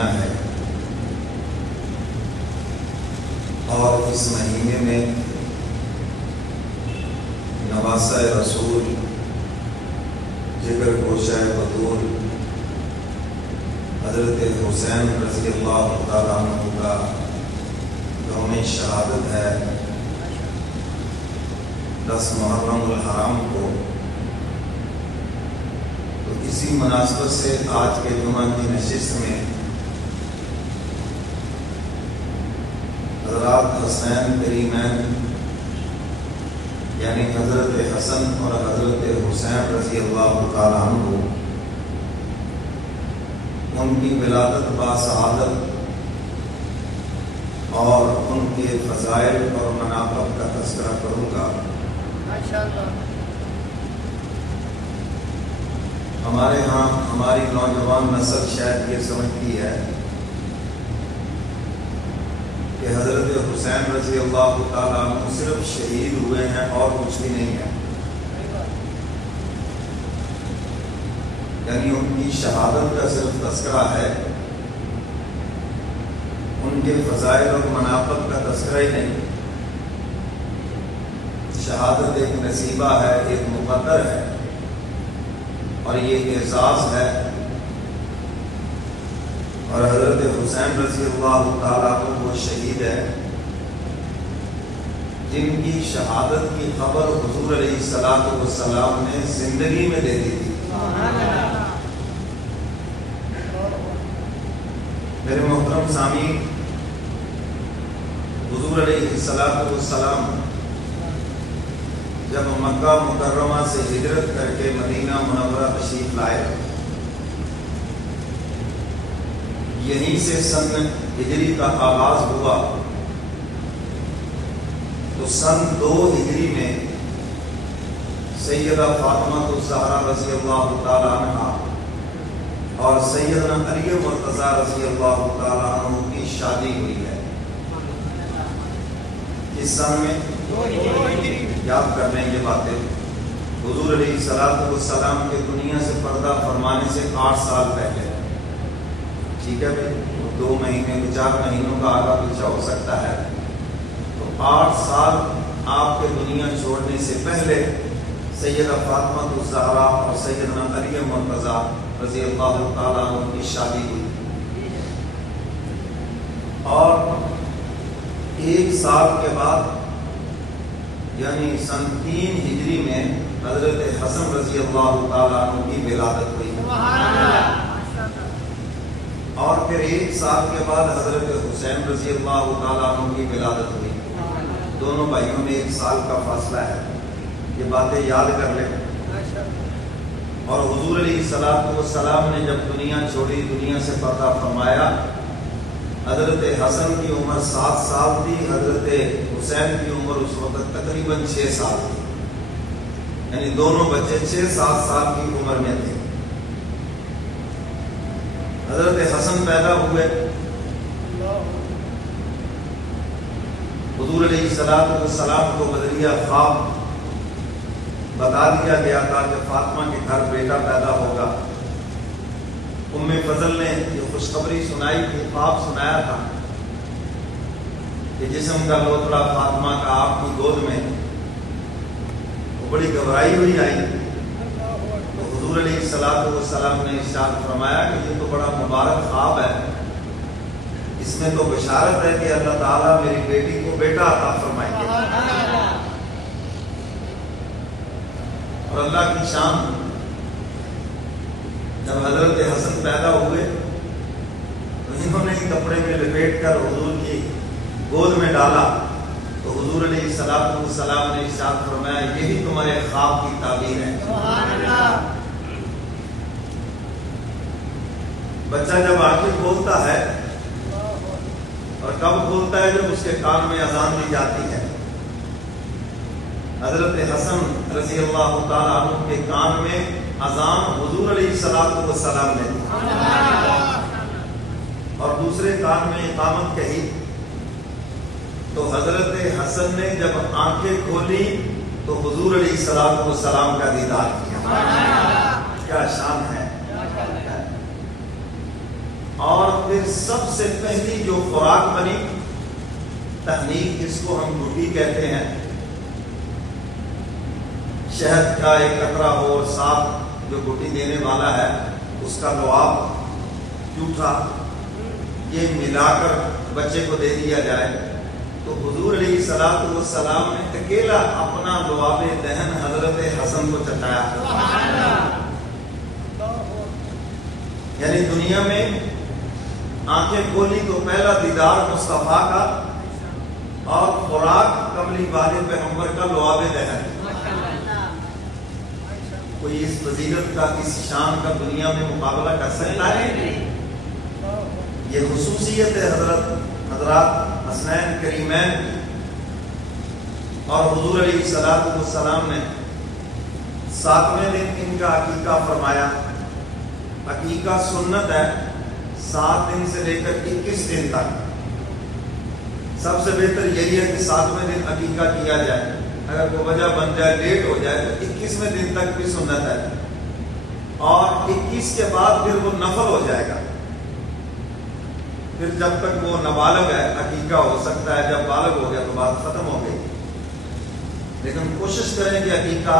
مہینہ ہے اور اس مہینے میں نواسہ رسول جگر گوشہ بطول حضرت حسین رضی اللہ تعالیٰ عنہ کا یوم شہادت ہے 10 محرم الحرام کو۔ تو اسی مناسبت سے آج کے جمعہ کی نشست میں حضرات حسین کریمین یعنی حضرت حسن اور حضرت حسین رضی اللہ تعالیٰ عنہ ان کی ولادت باسعادت اور ان کے فضائل اور مناقب کا تذکرہ کروں گا۔ ہمارے ہاں ہماری نوجوان نسل شاید یہ سمجھتی ہے کہ حضرت حسین رضی اللہ تعالیٰ عنہ صرف شہید ہوئے ہیں اور کچھ بھی نہیں ہے، یعنی ان کی شہادت کا صرف تذکرہ ہے، ان کے فضائل اور مناقب کا تذکرہ ہی نہیں۔ شہادت ایک نصیبہ ہے، ایک مقدر ہے اور یہ اعزاز ہے، اور حضرت حسین رضی اللہ تعالیٰ عنہ وہ شہید ہے جن کی شہادت کی خبر حضور علیہ الصلوۃ والسلام نے زندگی میں دے دی تھی۔ میرے محترم سامعین، حضور علیہ الصلوۃ والسلام جب مکہ مکرمہ سے ہجرت کر کے مدینہ منورہ تشریف لائے، یہیں سے سن ہجری کا آغاز ہوا، تو سن 2 ہجری میں سیدہ فاطمہ الزہرا رضی اللہ تعالیٰ عنہ اور سیدنا علی مرتضیٰ رضی اللہ تعالیٰ عنہ کی شادی ہوئی ہے۔ اس سن میں یاد کر لیں یہ باتیں، حضور علیہ الصلوۃ والسلام کے دنیا سے پردہ فرمانے سے 8 سال پہلے، ٹھیک ہے بھائی، 2 مہینے 4 مہینوں کا آگا پیچھا ہو سکتا ہے، تو 8 سال آپ کے دنیا چھوڑنے سے پہلے سیدہ فاطمہ الزہرا اور سیدنا علی مرتضیٰ رضی اللہ تعالیٰ عنہ کی شادی ہوئی، اور 1 سال کے بعد یعنی سن 3 ہجری میں حضرت حسن رضی اللہ تعالیٰ عنہ کی ولادت ہوئی، اور پھر 1 سال کے بعد حضرت حسین رضی اللہ تعالیٰ عنہ کی ولادت ہوئی۔ دونوں بھائیوں میں 1 سال کا فاصلہ ہے، یہ باتیں یاد کر لیں۔ اور حضور علیہ الصلوۃ والسلام نے جب دنیا چھوڑی، دنیا سے پردہ فرمایا، حضرت حسن کی عمر 7 سال تھی، حضرت حسین کی عمر اس وقت تقریباً 6 سال تھی، یعنی دونوں بچے 6-7 سال کی عمر میں تھے۔ حضرت حسن پیدا ہوئے، حضور علیہ الصلوۃ والسلام کو بدریہ خواب بتا دیا گیا تھا کہ فاطمہ کے گھر بیٹا پیدا ہوگا۔ ام فضل نے یہ خوشخبری سنائی تھی، خواب سنایا تھا کہ جسم کا لوتڑا فاطمہ کا آپ کی گود میں، وہ بڑی گھبرائی ہوئی آئی، تو حضور علیہ الصلوۃ والسلام نے ارشاد فرمایا کہ یہ تو بڑا مبارک خواب ہے، اس میں تو بشارت ہے کہ اللہ تعالیٰ میری بیٹی کو بیٹا عطا فرمائیں گے، اور اللہ کی شان، جب حضرت حسن پیدا ہوئے تو انہوں نے کپڑے میں لپیٹ کر حضور کی گود میں ڈالا، تو حضور علیہ الصلوۃ والسلام نے ارشاد فرمایا یہی تمہارے خواب کی تعبیر ہے۔ بچہ جب آخر بولتا ہے، اور کب بولتا ہے؟ جب اس کے کان میں اذان دی جاتی ہے۔ حضرت حسن رضی اللہ تعالیٰ عنہ کے کان میں اذان حضور علیہ الصلوۃ والسلام نے دی، اور دوسرے کان میں اقامت کہی، تو حضرت حسن نے جب آنکھیں کھولی تو حضور علیہ الصلوۃ والسلام کا دیدار کیا۔ کیا شان ہے! اور پھر سب سے پہلی جو خوراک بنی تحنیک، جس کو ہم گٹی کہتے ہیں، شہد کا ایک قطرہ ہو اور ساتھ جو گٹی دینے والا ہے اس کا لعاب جھوٹا، یہ ملا کر بچے کو دے دیا جائے، تو حضور علیہ الصلوۃ والسلام نے اکیلا اپنا لعاب دہن حضرت حسن کو چٹایا۔ یعنی دنیا میں آنکھیں کھولی تو پہلا دیدار مصطفیٰ کا اور خوراک کملی والے پیغمبر کا لعاب دہن۔ کوئی اس فضیلت کا، اس شان کا دنیا میں مقابلہ کر سکتا ہے؟ یہ خصوصیت ہے حضرات حسنین کریمین کی۔ اور حضور علیہ الصلوۃ والسلام نے 7ویں دن ان کا عقیقہ فرمایا۔ عقیقہ سنت ہے 7 دن سے لے کر 21 دن تک۔ سب سے بہتر یہی ہے کہ 7ویں دن عقیقہ کیا جائے، اگر کوئی وجہ بن جائے، لیٹ ہو جائے تو 21ویں دن تک بھی سنت ہے، اور 21 کے بعد پھر وہ نفل ہو جائے گا۔ پھر جب تک وہ نابالغ ہے عقیقہ ہو سکتا ہے، جب بالغ ہو گیا تو بات ختم ہو گئی۔ لیکن کوشش کریں کہ عقیقہ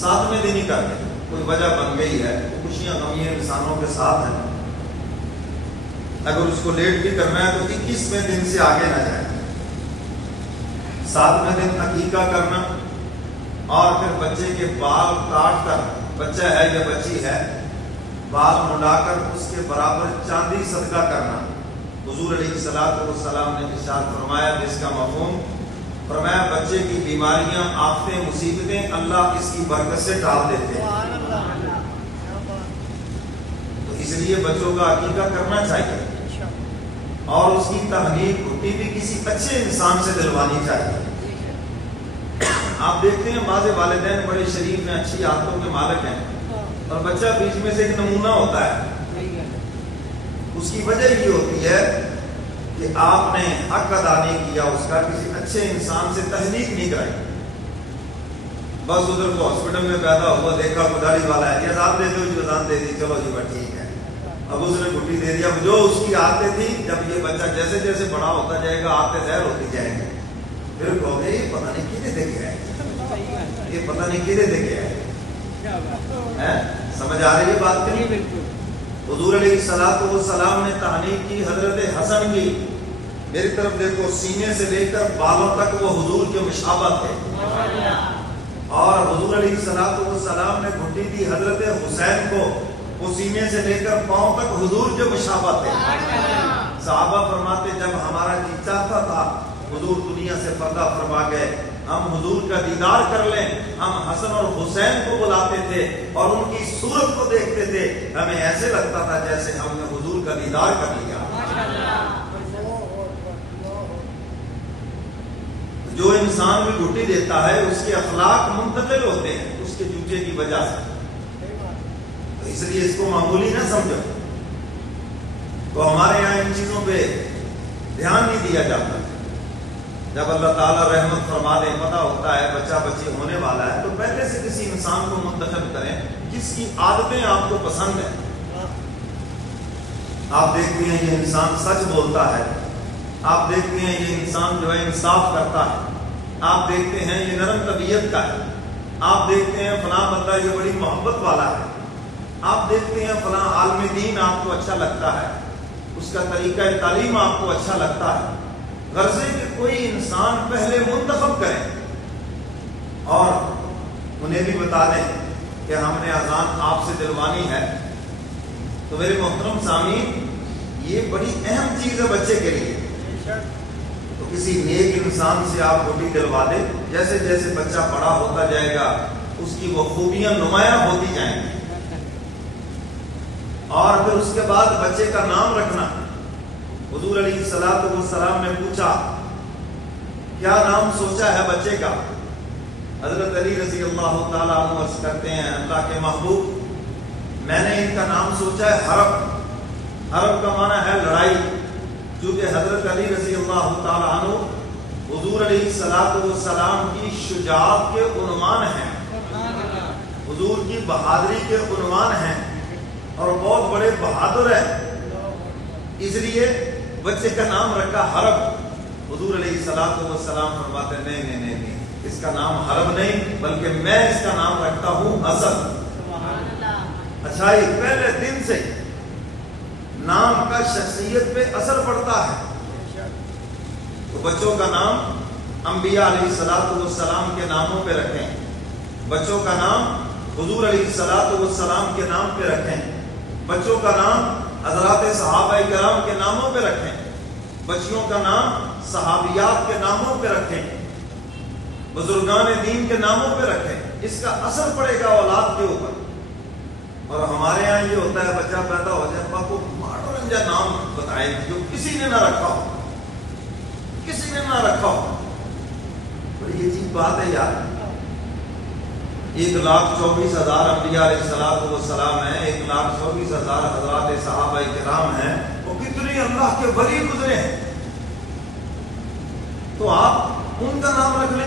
7ویں دن ہی کر دیں۔ کوئی وجہ بن گئی ہے، خوشیاں غمیاں انسانوں کے ساتھ ہیں، اگر اس کو لیٹ بھی کرنا ہے تو 21ویں دن سے آگے نہ جائے۔ 7ویں دن عقیقہ کرنا، اور پھر بچے کے بال کاٹ کر، بچہ ہے یا بچی ہے، بال منڈا کر اس کے برابر چاندی صدقہ کرنا۔ حضور علیہ الصلوۃ والسلام نے ارشاد فرمایا، جس کا مفہوم فرمایا بچے کی بیماریاں، آفتیں، مصیبتیں اللہ اس کی برکت سے ٹال دیتے ہیں۔ تو اس لیے بچوں کا عقیقہ کرنا چاہیے، اور اس کی تحنیک گھٹی بھی کسی اچھے انسان سے دلوانی چاہیے۔ آپ دیکھتے ہیں بعض والدین بڑے شریف ہیں، اچھی عادتوں کے مالک ہیں، اور بچہ بیچ میں سے ایک نمونہ ہوتا ہے۔ اس کی وجہ یہ ہوتی ہے کہ آپ نے حق ادا نہیں کیا اس کا، کسی اچھے انسان سے تحنیک نہیں کرائی۔ بس ادھر کو ہاسپٹل میں پیدا ہوا، دیکھا کوئی داڑھی والا ہے، یہ اذان دے دو، جو اذان دے دی، چلو جی بس ٹھیک ہے، اب اس نے گھٹی دے دیا۔ جو اس کی عادتیں تھی، جب یہ بچہ جیسے جیسے بڑا ہوتا جائے گا عادتیں ظاہر ہوتی جائیں گے، پھر کہو گے یہ پتہ نہیں کدے دے گیا ہے، یہ پتہ نہیں کدے دے گیا ہے۔ سمجھ آ رہی ہے بات کی؟ حضور علیہ الصلوۃ والسلام نے تحنیک کی حضرت حسن کی، میری طرف دیکھو، سینے سے لے کر بالوں تک وہ حضور کے مشابہ تھے، اور حضور علیہ الصلوۃ والسلام نے گھٹی دی حضرت حسین کو، وہ سینے سے لے کر پاؤں تک حضور کے مشابہ تھے۔ صحابہ فرماتے جب ہمارا جی چاہتا تھا حضور دنیا سے پردہ فرما گئے، ہم حضور کا دیدار کر لیں، ہم حسن اور حسین کو بلاتے تھے اور ان کی صورت کو دیکھتے تھے، ہمیں ایسے لگتا تھا جیسے ہم نے حضور کا دیدار کر لیا۔ جو انسان بھی گھٹی دیتا ہے اس کے اخلاق منتقل ہوتے ہیں اس کے جوتے کی وجہ سے، تو اس لیے اس کو معمولی نہ سمجھو۔ تو ہمارے یہاں ان چیزوں پہ دھیان نہیں دیا جاتا۔ جب اللہ تعالیٰ رحمت فرما دے، پتہ ہوتا ہے بچہ بچی ہونے والا ہے، تو پہلے سے کسی انسان کو منتخب کریں جس کی عادتیں آپ کو پسند ہیں۔ آپ دیکھتے ہیں یہ انسان سچ بولتا ہے، آپ دیکھتے ہیں یہ انسان جو ہے انصاف کرتا ہے، آپ دیکھتے ہیں یہ نرم طبیعت کا ہے، آپ دیکھتے ہیں فلاں بندہ یہ بڑی محبت والا ہے، آپ دیکھتے ہیں فلاں عالم دین آپ کو اچھا لگتا ہے، اس کا طریقہ تعلیم آپ کو اچھا لگتا ہے۔ غرض ہے کہ کوئی انسان پہلے منتخب کرے اور انہیں بھی بتا دیں کہ ہم نے اذان آپ سے دلوانی ہے۔ تو میرے محترم سامعین، یہ بڑی اہم چیز ہے بچے کے لیے۔ تو کسی نیک انسان سے آپ گھٹی دلوا دیں، جیسے جیسے بچہ بڑا ہوتا جائے گا اس کی وہ خوبیاں نمایاں ہوتی جائیں گی۔ اور پھر اس کے بعد بچے کا نام رکھنا، حضور علیہ الصلوۃ والسلام نے پوچھا کیا نام سوچا ہے بچے کا؟ حضرت علی رضی اللہ تعالیٰ عنہ عرض کرتے ہیں اللہ کے محبوب، میں نے ان کا نام سوچا ہے حرب۔ حرب کا معنی ہے لڑائی، کیونکہ حضرت علی رضی اللہ تعالیٰ عنہ حضور علیہ الصلوۃ والسلام کی شجاعت کے عنوان ہیں، حضور کی بہادری کے عنوان ہیں، اور بہت بڑے بہادر ہیں۔ اس لیے بچے کا نام رکھا حرب. حضور علیہ الصلوۃ والسلام فرماتے نہیں, اس کا نام حرب نہیں بلکہ میں اس کا نام رکھتا ہوں اسد. اچھا یہ پہلے دن سے نام کا شخصیت پہ اثر پڑتا ہے. تو بچوں کا نام انبیاء علیہ الصلوۃ والسلام کے ناموں پہ رکھیں. بچوں کا نام حضور علیہ الصلوۃ والسلام کے نام پہ رکھیں. بچوں کا نام حضرات صحابہ کرام کے ناموں پہ رکھیں. بچیوں کا نام صحابیات کے ناموں پہ رکھیں. بزرگان دین کے ناموں پہ رکھیں. اس کا اثر پڑے گا اولاد کے اوپر. اور ہمارے یہاں یہ ہوتا ہے بچہ پیدا ہو جائے ابا کو ماڈرن جا نام بتائیں جو کسی نے نہ رکھا ہو, کسی نے نہ رکھا ہو. بڑی عجیب بات ہے یار. 1,24,000 انبیاء علیہ الصلوۃ والسلام ہیں, 1,24,000 حضرات صحابہ کرام ہیں. وہ کتنے اللہ کے ولی گزرے ہیں. تو آپ ان کا نام رکھ لیں.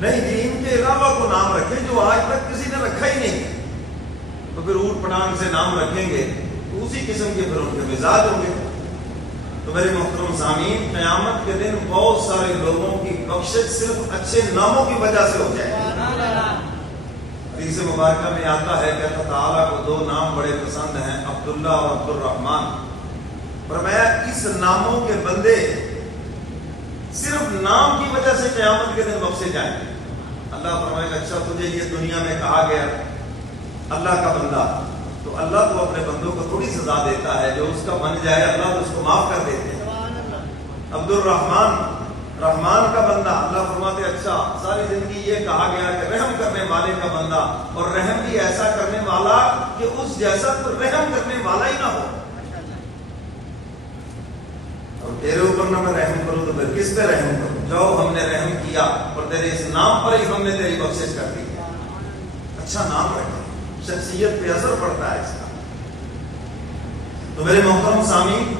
نہیں جی, ان کے علاوہ کو نام رکھیں جو آج تک کسی نے رکھا ہی نہیں. تو پھر اوٹ پٹانگ سے نام رکھیں گے تو اسی قسم کے پھر ان کے مزاج ہوں گے. تو میرے محترم سامعین, قیامت کے دن بہت سارے لوگوں کی بخشش صرف اچھے ناموں کی وجہ سے ہو جائے. حدیث مبارکہ میں آتا ہے کہ اللہ تعالیٰ کو 2 نام بڑے پسند ہیں, عبداللہ اور عبد الرحمن. فرمایا اس ناموں کے بندے صرف نام کی وجہ سے قیامت کے دن بخشے جائیں. اللہ فرمائے گا اچھا تجھے یہ دنیا میں کہا گیا اللہ کا بندہ, تو اللہ تو اپنے بندوں کو تھوڑی سزا دیتا ہے. جو اس کا بن جائے اللہ تو اس کو معاف کر دیتے ہیں. عبد الرحمن, رحمان کا بندہ, اللہ فرماتے اچھا ساری زندگی یہ کہا گیا کہ رحم کرنے والے کا بندہ, اور رحم بھی ایسا کرنے والا کہ اس جیسا تو رحم کرنے والا ہی نہ ہو. اور تیرے اوپر نہ میں رحم کروں تو پھر کس پہ رحم کروں. جو ہم نے رحم کیا اور تیرے اس نام پر ہی ہم نے تیری بخشش کر دی. اچھا نام رکھے, شخصیت پہ اثر پڑتا ہے اس کا. تو میرے محترم سامعین,